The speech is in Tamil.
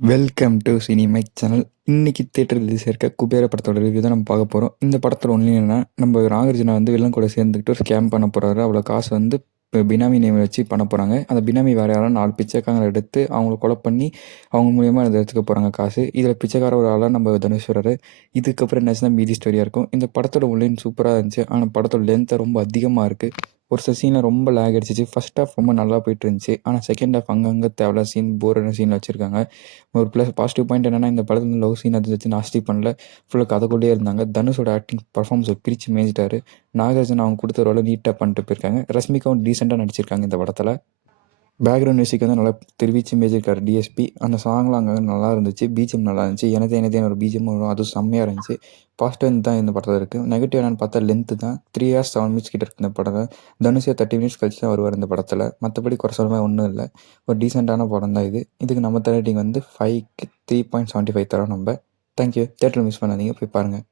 வெல்கம் டு சினிமைக் சேனல். இன்னைக்கு தியேட்டர் ரிலீஸ் இருக்க குபேர படத்தோட ரிவ்யூ தான் நம்ம பார்க்க போகிறோம். இந்த படத்தில் ஒன்றும் இல்லைன்னா நம்ம நாகார்ஜுனா வந்து வில்லன் கூட சேர்ந்துக்கிட்டு ஒரு ஸ்கேம் பண்ண போகிறாரு. அவ்வளோ காசு வந்து இப்போ பினாமி நேம் வச்சு பண்ண போகிறாங்க. அந்த பினாமி வேறு யாரும் 4 பிச்சைக்காரங்களை எடுத்து அவங்கள கொலை பண்ணி அவங்க மூலியமாக அதை எடுத்துக்க போகிறாங்க காசு. இதில் பிச்சைக்கார ஒரு ஆளாக நம்ம தனுஷ்வரர். இதுக்கப்புறம் என்னாச்சுன்னா மீதி ஸ்டோரியாக இருக்கும். இந்த படத்தோட ஒன்லைன் சூப்பராக இருந்துச்சு. ஆனால் படத்தோட லென்த்தை ரொம்ப அதிகமாக இருக்குது. ஒரு சில சீனில் ரொம்ப லேக் அடிச்சிச்சு. ஃபர்ஸ்ட் ஹாஃப் ரொம்ப நல்லா போயிட்டு இருந்துச்சு. ஆனால் செகண்ட் ஹாஃப் அங்கங்கே தேவையில்ல சீன் போரான சீன் வச்சுருக்காங்க. ஒரு ப்ளஸ் பாசிட்டிவ் பாயிண்ட் என்னன்னா, இந்த படத்துல லவ் சீன் அது வச்சு நாஸ்தி பண்ணல. ஃபுல்லா கதைக்குள்ளேயே இருந்தாங்க. தனுஷோட ஆக்டிங் பெர்ஃபார்மன்ஸை பிரித்து மேய்ஞ்சிட்டாரு. நாகார்ஜுனா அவங்க கொடுத்த ரோலை நீட்டாக பண்ணிட்டு போயிருக்காங்க. ரஷ்மிகாவும் டீசெண்டாக நடிச்சிருக்காங்க இந்த படத்தில். பேக்ரவுண்ட் மியூசிக் வந்து நல்லா தெரிவிச்சு மேய்ச்சிருக்காரு டிஎஸ்பி. அந்த சாங்லாம் அங்கே நல்லா இருந்துச்சு. பிஜிஎம் நல்லா இருந்துச்சு. எனதே எனதே ஒரு பிஜிஎம் வரும், அதுவும் செம்மையாக இருந்துச்சு. பாசிட்டிவ் தான் இந்த படத்தில் இருக்குது. நெகட்டிவ் என்னென்னு பார்த்தா லென்த்து தான். 3 hours 7 minutes கிட்ட இருக்குது இந்த படம். தனுஷே 30 minutes கழிச்சு தான் வருவார் இந்த படத்தில். மற்றபடி குறை சொல்ல ஒன்றும் இல்லை. ஒரு டீசெண்டான படம் தான் இது. இதுக்கு நம்ம ரேட்டிங் வந்து 5க்கு 3.75 தரோம் நம்ம. தேங்க்யூ. தேட்டரில் மிஸ் பண்ணாதீங்க, போய் பாருங்கள்.